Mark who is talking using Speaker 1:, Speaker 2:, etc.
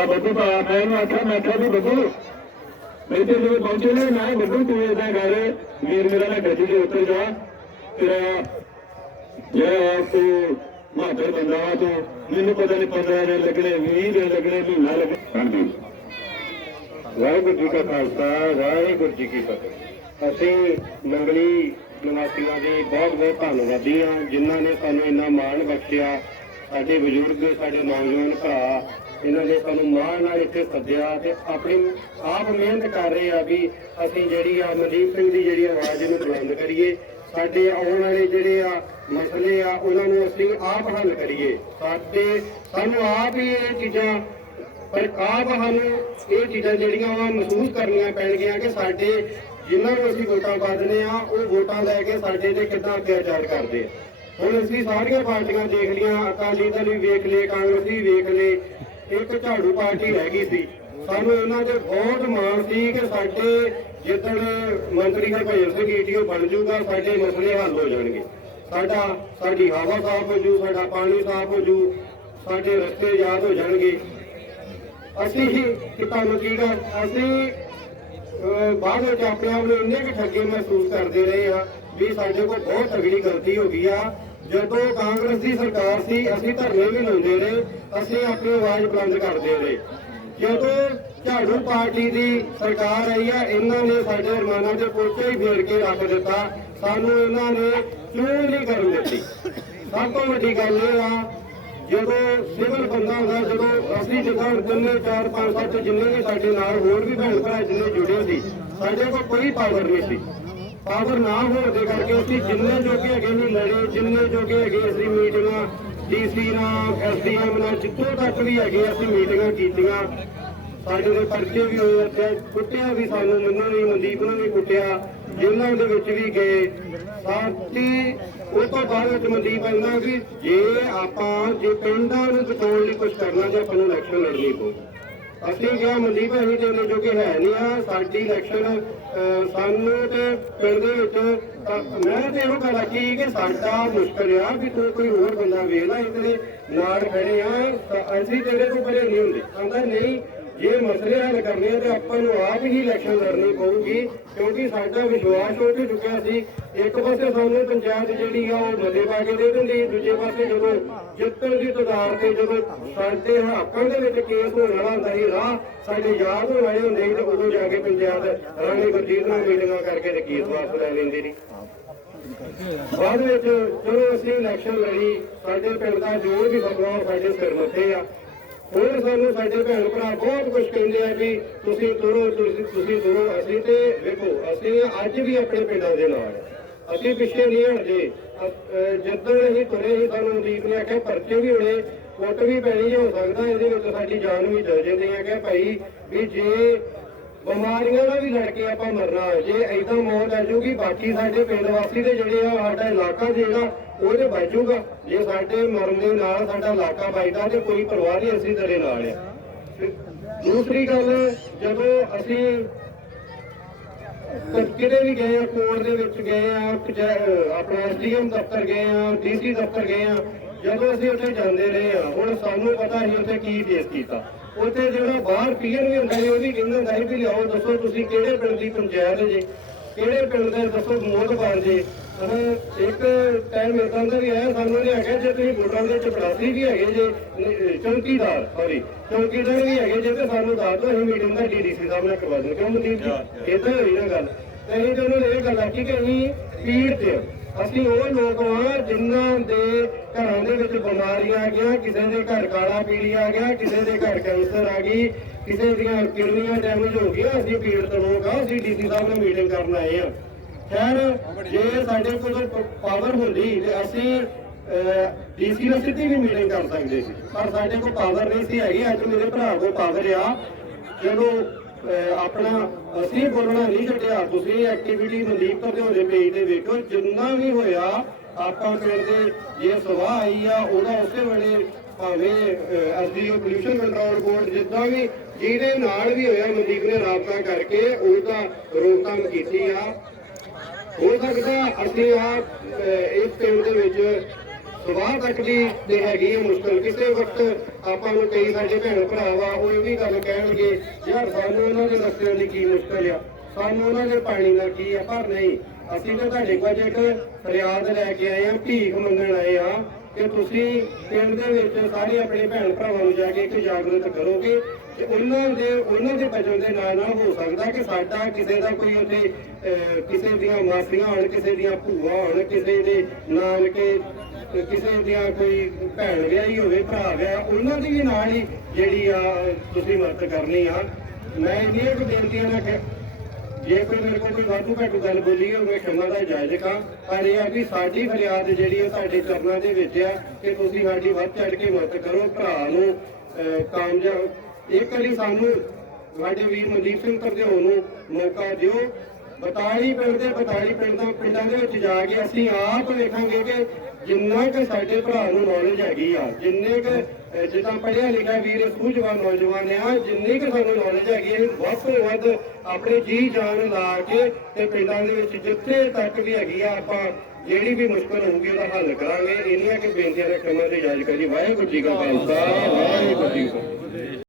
Speaker 1: ਆ ਬੱਬੂ ਪਾ ਮੈਂ ਇਹਨੂੰ ਆਖਿਆ, ਮੈਂ ਆਖਿਆ ਵੀ ਬੱਬੂ ਮੈਂ ਤੇ ਜਦੋਂ ਪਹੁੰਚੇ ਨੇ, ਮੈਂ ਬੱਬੂ ਤੂੰ ਏਦਾਂ ਕਰ, ਵੀਰ ਮੇਰਾ ਨਾ ਗੱਡੀ ਦੇ ਉੱਤੇ ਜਾ। ਤੇਰਾ ਜਿਹੜਾ ਤੂੰ ਮਾਤਰ ਬੰਦਾ ਵਾ ਤੂੰ, ਮੈਨੂੰ ਪਤਾ ਨਹੀਂ 15 ਦਿਨ ਲੱਗਣੇ 20 ਦਿਨ ਲੱਗਣੇ, ਮਹੀਨਾ ਲੱਗਣੇ। ਹਾਂਜੀ। ਵਾਹਿਗੁਰੂ ਜੀ ਕਾ ਖਾਲਸਾ, ਵਾਹਿਗੁਰੂ ਜੀ ਕੀ ਫਤਿਹ। ਅਸੀਂ ਨੰਗਲੀ ਨਿਵਾਸੀਆਂ ਦੇ ਬਹੁਤ ਬਹੁਤ ਧੰਨਵਾਦੀ ਹਾਂ, ਜਿਨ੍ਹਾਂ ਨੇ ਸਾਨੂੰ ਇੰਨਾ ਮਾਣ ਬਖਸ਼ਿਆ। ਸਾਡੇ ਬਜ਼ੁਰਗ, ਸਾਡੇ ਨੌਜਵਾਨ ਭਰਾ ਇਹਨਾਂ ਨੇ ਸਾਨੂੰ ਮਾਣ ਨਾਲ ਇੱਥੇ ਸੱਦਿਆ ਤੇ ਆਪਣੀ ਆਪ ਮਿਹਨਤ ਕਰ ਰਹੇ ਆ ਵੀ ਅਸੀਂ ਜਿਹੜੀ ਆ ਮਨਦੀਪ ਸਿੰਘ ਦੀ ਜਿਹੜੀ ਆਵਾਜ਼ ਨੂੰ ਬੁਲੰਦ ਕਰੀਏ, ਸਾਡੇ ਆਉਣ ਵਾਲੇ ਜਿਹੜੇ ਆ ਮਸਲੇ ਆ, ਉਹਨਾਂ ਨੂੰ ਅਸੀਂ ਆਪ ਹੱਲ ਕਰੀਏ। ਸਾਡੇ ਸਾਨੂੰ ਆਪ ਹੀ ਇਹ ਚੀਜ਼ਾਂ ਪਰ ਆਪ ਸਾਨੂੰ ਇਹ ਚੀਜ਼ਾਂ ਜਿਹੜੀਆਂ ਵਾ ਮਹਿਸੂਸ ਕਰਨੀਆਂ ਪੈਣਗੀਆਂ ਕਿ ਸਾਡੇ ਜਿਨ੍ਹਾਂ ਨੂੰ ਅਸੀਂ ਵੋਟਾਂ ਪਾਦਨੇ ਆ, ਉਹ ਵੋਟਾਂ ਲੈ ਕੇ ਸਾਡੇ ਤੇ ਕਿੱਦਾਂ ਅਤਿਆਚਾਰ ਕਰਦੇ ਹੁਣ ਅਸੀਂ ਸਾਰੀਆਂ ਪਾਰਟੀਆਂ ਦੇਖ ਲੀਆਂ ਅਕਾਲੀ ਦਲ ਵੀ ਵੇਖ ਲਏ, ਕਾਂਗਰਸ ਵੀ ਵੇਖ ਲਏ ਇੱਕ ਝਾੜੂ ਪਾਰਟੀ ਹੈਗੀ ਸੀ। ਸਾਨੂੰ ਇਹਨਾਂ ਤੇ ਬਹੁਤ ਮਾਣ ਸੀ ਕਿ ਸਾਡੇ ਜਿੱਦਣ ਮੰਤਰੀ ਹਰਭਜਨ ਸਿੰਘ ਈਟੀਓ ਬਣ ਜੂਗਾ ਸਾਡੇ ਮਸਲੇ ਹੱਲ ਹੋ ਜਾਣਗੇ। ਸਾਡਾ, ਸਾਡੀ ਹਵਾ ਸਾਫ਼ ਹੋ ਜੂ, ਸਾਡਾ ਪਾਣੀ ਸਾਫ਼ ਹੋ ਜੂ, ਸਾਡੇ ਰਸਤੇ ਯਾਦ ਹੋ ਜਾਣਗੇ। ਅਸੀਂ ਹੀ ਕਿਤਾ ਨਤੀਜਾ ਅਸੀਂ ਬਾਅਦ ਵਿੱਚ ਆਪਣੇ ਆਪ ਨੂੰ ਇੰਨੇ ਕਿ ਠੱਗੇ ਮਹਿਸੂਸ ਕਰਦੇ ਰਹੇ ਆ ਵੀ ਸਾਡੇ ਕੋਲ ਬਹੁਤ ਤਗੜੀ ਗਲਤੀ ਹੋ ਗਈ ਆ। ਜਦੋਂ ਕਾਂਗਰਸ ਦੀ ਸਰਕਾਰ ਸੀ, ਅਸੀਂ ਧਰਨੇ ਵੀ ਲਾਉਂਦੇ ਰਹੇ, ਅਸੀਂ ਆਪਣੀ ਆਵਾਜ਼ ਬੁਲੰਦ ਕਰਦੇ ਰਹੇ। ਜਦੋਂ ਝਾੜੂ ਪਾਰਟੀ ਦੀ ਸਰਕਾਰ ਆਈ ਆ, ਇਹਨਾਂ ਨੇ ਸਾਡੇ ਅਰਮਾਨਾਂ ਦੇ ਪੋਚੇ ਹੀ ਫੇਰ ਕੇ ਰੱਖ ਦਿੱਤਾ। ਸਾਨੂੰ ਇਹਨਾਂ ਨੇ ਕਿਉਂ ਨਹੀਂ ਕਰਨ ਦਿੱਤੀ। ਸਭ ਤੋਂ ਵੱਡੀ ਗੱਲ ਇਹ ਆ, ਜਦੋਂ ਸਿਵਲ ਬੰਦਾ ਹੁੰਦਾ, ਜਦੋਂ ਅਸੀਂ ਜਿੱਦਾਂ ਜਿੰਨੇ 4 5 7 ਜਿੰਨੇ ਵੀ ਸਾਡੇ ਨਾਲ ਹੋਰ ਵੀ ਭੈਣ ਭਰਾ ਜਿੰਨੇ ਜੁੜੇ ਸੀ, ਸਾਡੇ ਕੋਲ ਕੋਈ ਪਾਵਰ ਨਹੀਂ ਸੀ। ਪਾਵਰ ਨਾ ਹੋਣ ਦੇ ਕਰਕੇ ਅਸੀਂ ਜਿੰਨੇ ਜੋਗੇ ਹੈਗੇ ਨਹੀਂ ਲੜੇ, ਜਿੰਨੇ ਜੋਗੇ ਹੈਗੇ ਅਸੀਂ ਮੀਟਿੰਗਾਂ ਡੀਸੀ ਨਾਲ ਐਸਡੀਐਮ ਨਾਲ, ਜਿੱਥੋਂ ਤੱਕ ਵੀ ਹੈਗੇ ਅਸੀਂ ਮੀਟਿੰਗਾਂ ਕੀਤੀਆਂ। ਸਾਡੇ ਦੇ ਪਰਚੇ ਵੀ ਹੋਏ ਤੇ ਕੁੱਟਿਆ ਵੀ ਸਾਨੂੰ, ਮੈਨੂੰ ਵੀ, ਮਨਦੀਪ ਨੂੰ ਵੀ ਕੁੱਟਿਆ ਜੇਲ੍ਹਾਂ ਦੇ ਵਿੱਚ ਵੀ ਗਏ। ਸਾਥੀ, ਉਹ ਤੋਂ ਬਾਅਦ ਵਿੱਚ ਮਨਦੀਪ ਕਹਿੰਦਾ ਵੀ ਜੇ ਆਪਾਂ, ਜੇ ਪਿੰਡਾਂ ਨੂੰ ਬਚਾਉਣ ਲਈ ਕੁਝ ਕਰਨਾ, ਜੇ ਆਪਾਂ ਨੂੰ ਇਲੈਕਸ਼ਨ ਲੜਨੀ ਪਊ। ਅਸੀਂ ਕਿਹਾ, ਮਨਦੀਪ, ਅਸੀਂ ਤੇ ਉਹਨੇ ਜੋ ਕਿ ਹੈ ਨਹੀਂ ਆ, ਸਾਡੀ ਇਲੈਕਸ਼ਨ ਸਾਨੂੰ ਤੇ ਪਿੰਡ ਦੇ ਵਿੱਚ ਮੈਂ ਤੇ ਇਹੋ ਗੱਲ ਆਖੀ ਕਿ ਸਾਡਾ ਮੁਸ਼ਕਲ ਆ ਕਿ ਤੂੰ ਕੋਈ ਹੋਰ ਬੰਦਾ ਵੇਖ ਲੈ, ਇਹਦੇ ਨਾਲ ਖੜੇ ਆ, ਤਾਂ ਅਸੀਂ ਤੇਰੇ ਤੋਂ ਪਰੇ ਨਹੀਂ ਹੁੰਦੇ। ਕਹਿੰਦਾ, ਨਹੀਂ ਜੇ ਮਸਲੇ ਹੱਲ ਕਰਨੇ ਆ ਤੇ ਆਪਾਂ ਨੂੰ ਆਪ ਹੀ ਇਲੈਕਸ਼ਨ ਲੜਨੀ ਪਊਗੀ, ਕਿਉਂਕਿ ਸਾਡਾ ਵਿਸ਼ਵਾਸ ਉੱਠ ਚੁੱਕਿਆ ਸੀ। ਇੱਕ ਪਾਸੇ ਸਾਨੂੰ ਪੰਚਾਇਤ ਜਿਹੜੀ ਆ ਉਹ ਮਤੇ ਪਾ ਕੇ ਦੇ ਦਿੰਦੀ, ਦੂਜੇ ਪਾਸੇ ਜਦੋਂ ਜਿੱਤਣ ਦੀ ਤਦਾਰ ਤੇ ਜਦੋਂ ਸਾਡੇ ਹੱਕਾਂ ਦੇ ਵਿੱਚ ਕੇਸ ਹੋਣ ਵਾਲਾ ਹੁੰਦਾ ਸੀ, ਰਾਹ ਸਾਡੇ ਯਾਦ ਹੋਣ ਵਾਲੇ ਹੁੰਦੇ ਸੀ ਤੇ ਉਦੋਂ ਜਾ ਕੇ ਪੰਚਾਇਤ ਰਾਣੀ ਗੁਰਜੀਤ ਨੂੰ ਮੀਟਿੰਗਾਂ ਕਰਕੇ ਤੇ ਕੇਸ ਵਾਪਸ ਲੈ ਲੈਂਦੇ ਨੇ। ਬਾਅਦ ਵਿੱਚ ਜਦੋਂ ਅਸੀਂ ਇਲੈਕਸ਼ਨ ਲੜੀ, ਸਾਡੇ ਪਿੰਡ ਦਾ ਜੋ ਵੀ ਫਸਲਾ ਸਾਡੇ ਸਿਰ ਮੱਥੇ ਆ ਹੋਰ ਸਾਨੂੰ ਸਾਡੇ ਭੈਣ ਭਰਾ ਬਹੁਤ ਕੁਝ ਕਹਿੰਦੇ ਆ ਵੀ ਤੁਸੀਂ ਤੁਰੋ, ਤੁਸੀਂ ਤੁਸੀਂ ਤੁਰੋ, ਅਸੀਂ ਤੇ ਵੇਖੋ, ਅਸੀਂ ਅੱਜ ਵੀ ਆਪਣੇ ਪਿੰਡਾਂ ਦੇ ਨਾਲ ਅਸੀਂ ਪਿੱਛੇ ਨਹੀਂ ਹਟਦੇ। ਅ- ਜਦੋਂ ਅਸੀਂ ਤੁਰੇ ਸੀ, ਸਾਨੂੰ ਦੀਪ ਨੇ ਆਖਿਆ ਪਰਚੇ ਵੀ ਹੋਣੇ, ਕੁੱਟ ਵੀ ਪੈਣੀ ਹੋ ਸਕਦਾ ਇਹਦੇ ਵਿੱਚ ਸਾਡੀ ਜਾਨ ਵੀ ਚਲ ਜਾਂਦੀ ਹੈ ਕਿ ਭਾਈ, ਵੀ ਜੇ ਬਿਮਾਰੀਆਂ ਨਾਲ ਵੀ ਲੜ ਕੇ ਆਪਾਂ ਮਰਨਾ ਜੇ ਐਦਾਂ ਮੌਤ ਆ ਜਾਊਗੀ ਬਾਕੀ ਸਾਡੇ ਪਿੰਡ ਵਾਸੀ ਤੇ ਜਿਹੜੇ ਆ, ਸਾਡਾ ਇਲਾਕਾ ਜਿਹੜਾ ਉਹਦੇ ਬਚੂਗਾ ਜੇ ਸਾਡੇ ਮਰਨ ਦੇ ਨਾਲ ਸਾਡਾ ਇਲਾਕਾ ਬਚਦਾ ਤੇ ਕੋਈ ਪਰਵਾਹ ਨਹੀਂ ਅਸੀਂ ਤੇਰੇ ਨਾਲ ਆ। ਦੂਸਰੀ ਗੱਲ, ਜਦੋਂ ਅਸੀਂ ਕਿਤੇ ਵੀ ਗਏ ਆ, ਕੋਰਟ ਦੇ ਵਿੱਚ ਗਏ ਆ ਕਚਹਿ- ਅਹ ਆਪਣਾ ਐਸਡੀਐਮ ਦਫ਼ਤਰ ਗਏ ਆ, ਡੀਸੀ ਦਫ਼ਤਰ ਗਏ ਆ, ਜਦੋਂ ਅਸੀਂ ਉੱਥੇ ਜਾਂਦੇ ਰਹੇ ਆ, ਹੁਣ ਸਾਨੂੰ ਪਤਾ ਸੀ ਉੱਥੇ ਕੀ ਫੇਸ ਕੀਤਾ। ਉੱਥੇ ਜਿਹੜਾ ਬਾਹਰ ਪੀਅਰ ਵੀ ਹੁੰਦਾ ਸੀ ਉਹ ਵੀ ਕਹਿੰਦਾ ਹੁੰਦਾ ਸੀ ਵੀ ਲਿਆਓ ਦੱਸੋ ਤੁਸੀਂ ਕਿਹੜੇ ਪਿੰਡ ਦੀ ਪੰਚਾਇਤ ਜੇ? ਕਿਹੜੇ ਪਿੰਡ ਦੇ ਦੱਸੋ ਮੋਹਤ ਬਣ ਜੇ? ਹਨਾ ਇੱਕ ਟਾਈਮ ਇਦਾਂ ਦਾ ਵੀ ਆਇਆ ਸਾਨੂੰ ਨੇ ਆਖਿਆ ਜੇ ਤੁਸੀਂ ਵੋਟਾਂ ਦੇ ਚਪੜਾਸੀ ਵੀ ਹੈਗੇ ਜੇ ਚੌਕੀਦਾਰ ਸੌਰੀ ਚੌਕੀਦਾਰ ਵੀ ਹੈਗੇ ਜੇ ਤੇ ਸਾਨੂੰ ਦੱਸ ਦਿਓ ਅਸੀਂ ਮੀਟਿੰਗ ਦਾ ਡੀਡੀਸੀ ਸਾਹਿਬ ਨਾਲ ਕਰਵਾ ਦਿੰਦੇ ਕਿਉਂ ਮਨਦੀਪ ਜੀ? ਇਦਾਂ ਹੋਈ ਨਾ ਗੱਲ। ਤੇ ਅਸੀਂ ਤੇ ਉਹਨਾਂ ਨੇ ਇਹ ਗੱਲ ਆਖੀ ਕਿ ਅਸੀਂ ਪੀੜ ਤੇ। ਅਸੀਂ ਉਹ ਲੋਕ ਹਾਂ ਜਿਨ੍ਹਾਂ ਦੇ ਘਰਾਂ ਦੇ ਵਿੱਚ ਬਿਮਾਰੀਆਂ ਆ ਗਿਆ ਕਿਸੇ ਦੇ ਘਰ ਕਾਲਾ ਪੀੜੀ ਆ ਗਿਆ, ਕਿਸੇ ਦੇ ਘਰ ਕੈਂਸਰ ਆ ਗਈ, ਕਿਸੇ ਦੀਆਂ ਕਿਡਨੀਆਂ ਡੈਮੇਜ ਹੋ ਗਈਆਂ, ਅਸੀਂ ਪੀੜਤ ਲੋਕ ਆ ਅਸੀਂ ਡੀਸੀ ਸਾਹਿਬ ਨਾਲ ਮੀਟਿੰਗ ਕਰਨ ਆਏ ਹਾਂ। ਖੈਰ, ਜੇ ਸਾਡੇ ਕੋਲ ਪਾਵਰ ਹੁੰਦੀ ਤੇ ਅਸੀਂ ਡੀਸੀ ਨਾਲ ਸਿੱਧੀ ਵੀ ਮੀਟਿੰਗ ਕਰ ਸਕਦੇ ਸੀ। ਪਰ ਸਾਡੇ ਕੋਲ ਪਾਵਰ ਨਹੀਂ ਸੀ ਹੈਗੀ, ਅੱਜ ਮੇਰੇ ਭਰਾ ਕੋਲ ਪਾਵਰ ਆ। ਜਦੋਂ ਆਪਣਾ ਅਸੀਂ ਬੋਲਣਾ ਨਹੀਂ ਛੱਡਿਆ। ਤੁਸੀਂ ਐਕਟੀਵਿਟੀ ਮਨਦੀਪ ਧਰਦੇ ਪੇਜ ਤੇ ਵੇਖੋ ਜਿੰਨਾ ਵੀ ਹੋਇਆ, ਆਪਾਂ ਪਿੰਡ ਦੇ ਜੇ ਸਵਾਹ ਆਈ ਆ, ਉਹਦਾ ਉਸੇ ਵੇਲੇ ਭਾਵੇਂ ਐਸਡੀਓ ਪੋਲੂਸ਼ਨ ਕੰਟਰੋਲ ਬੋਰਡ ਜਿੱਦਾਂ ਵੀ, ਜਿਹਦੇ ਨਾਲ ਵੀ ਹੋਇਆ, ਮਨਦੀਪ ਨੇ ਰਾਬਤਾ ਕਰਕੇ ਉਹਦਾ ਰੋਕਥਾਮ ਕੀਤੀ ਆ। ਹੋ ਸਕਦਾ ਅਸੀਂ ਆ ਇਸ ਪਿੰਡ ਦੇ ਵਿੱਚ ਸਵਾਹ ਤੱਕ ਦੀ ਦੇ ਹੈਗੀ ਹੈ ਮੁਸ਼ਕਲ। ਕਿਸੇ ਵਕਤ ਆਪਾਂ ਨੂੰ ਕਈ ਸਾਡੇ ਭੈਣ ਭਰਾ ਵਾ ਉਹ ਇਹ ਵੀ ਗੱਲ ਕਹਿਣਗੇ, ਯਾਰ ਸਾਨੂੰ ਉਹਨਾਂ ਦੇ ਰਸਤਿਆਂ ਦੀ ਕੀ ਮੁਸ਼ਕਲ ਆ? ਸਾਨੂੰ ਉਹਨਾਂ ਦੇ ਪਾਣੀ ਦਾ ਕੀ ਆ? ਪਰ ਨਹੀਂ, ਅਸੀਂ ਤਾਂ ਤੁਹਾਡੇ ਕੋਲ ਇੱਕ ਫਰਿਆਦ ਲੈ ਕੇ ਆਏ ਆ, ਭੀਖ ਮੰਗਣ ਆਏ ਆ। ਕਿ ਤੁਸੀਂ ਪਿੰਡ ਦੇ ਵਿੱਚ ਸਾਰੇ ਆਪਣੇ ਭੈਣ ਭਰਾਵਾਂ ਨੂੰ ਜਾ ਕੇ ਇੱਕ ਜਾਗਰੂਕ ਕਰੋਗੇ ਕਿ ਉਹਨਾਂ ਦੇ ਉਹਨਾਂ ਦੇ ਬਚਨ ਦੇ ਨਾਲ ਨਾਲ ਹੋ ਸਕਦਾ ਕਿ ਸਾਡਾ ਕਿਸੇ ਦਾ ਕੋਈ ਉੱਥੇ ਕਿਸੇ ਦੀਆਂ ਮਾਸੀਆਂ ਹੋਣ, ਕਿਸੇ ਦੀਆਂ ਭੂਆ ਹੋਣ, ਕਿਸੇ ਦੇ ਨਾਨਕੇ ਕਿਸੇ ਦੀਆਂ ਕੋਈ ਭੈਣ ਵਿਆਹੀ ਹੋਵੇ, ਭਰਾ ਵਿਆਹ, ਉਹਨਾਂ ਦੀ ਵੀ ਨਾਲ ਹੀ ਜਿਹੜੀ ਆ, ਤੁਸੀਂ ਮਦਦ ਕਰਨੀ ਆ। ਮੈਂ ਇੰਨੀਆਂ ਕੁ ਬੇਨਤੀਆਂ ਨਾਲ ਜੇ ਕੋਈ ਮੇਰੇ ਕੋਲ ਕੋਈ ਵਾਧੂ ਘੱਟ ਗੱਲ ਬੋਲੀ ਹੋਵੇ ਖੰਮਾ ਦਾ ਜਾਇਜ਼ ਕਾ ਪਰ ਇਹ ਆ ਕਿ ਸਾਡੀ ਫਰਿਆਦ ਜਿਹੜੀ ਹੈ ਤੁਹਾਡੇ ਚਰਨਾਂ ਦੇ ਵਿੱਚ ਆ ਕਿ ਤੁਸੀਂ ਸਾਡੀ ਵੱਧ ਚੜ ਕੇ ਮਦਦ ਕਰੋ, ਭਰਾ ਨੂੰ ਕਾਮਯਾਬ ਇੱਕ ਵਾਰੀ ਸਾਨੂੰ ਸਾਡੇ ਵੀਰ ਮਨਦੀਪ ਸਿੰਘ ਧਰਦਿਓ ਨੂੰ ਮੌਕਾ ਦਿਓ। ਬਤਾਲੀ ਪਿੰਡ ਦੇ ਬਤਾਲੀ ਪਿੰਡ ਪਿੰਡਾਂ ਦੇ ਵਿੱਚ ਜਾ ਕੇ ਅਸੀਂ ਆਪ ਵੇਖਾਂਗੇ ਕਿ ਜਿੰਨਾ ਕਿ ਸਾਡੇ ਭਰਾ ਨੂੰ ਨੌਲੇਜ ਹੈਗੀ ਆ, ਜਿੰਨੇ ਕਿ ਜਿੱਦਾਂ ਪੜ੍ਹਿਆ ਲਿਖਿਆ ਵੀਰ ਸੂਝਵਾਨ ਨੌਜਵਾਨ ਆ, ਜਿੰਨੀ ਕਿ ਸਾਨੂੰ ਨੌਲੇਜ ਹੈਗੀ ਹੈ ਵੱਧ ਤੋਂ ਵੱਧ ਆਪਣੇ ਜੀ ਜਾਨ ਲਾ ਕੇ ਤੇ ਪਿੰਡਾਂ ਦੇ ਵਿੱਚ ਜਿੱਥੇ ਤੱਕ ਵੀ ਹੈਗੀ ਆ, ਆਪਾਂ ਜਿਹੜੀ ਵੀ ਮੁਸ਼ਕਲ ਹੋਊਗੀ ਉਹਦਾ ਹੱਲ ਕਰਾਂਗੇ। ਇੰਨੀਆਂ ਕਿ ਬੇਨਤੀਆਂ ਰੱਖਣ ਦੀ ਇਜਾਜ਼ਤ ਕਰੀ ਵਾਹਿਗੁਰੂ ਜੀ ਕਾ ਖਾਲਸਾ, ਵਾਹਿਗੁਰੂ ਜੀ ਕੀ ਫਤਿਹ।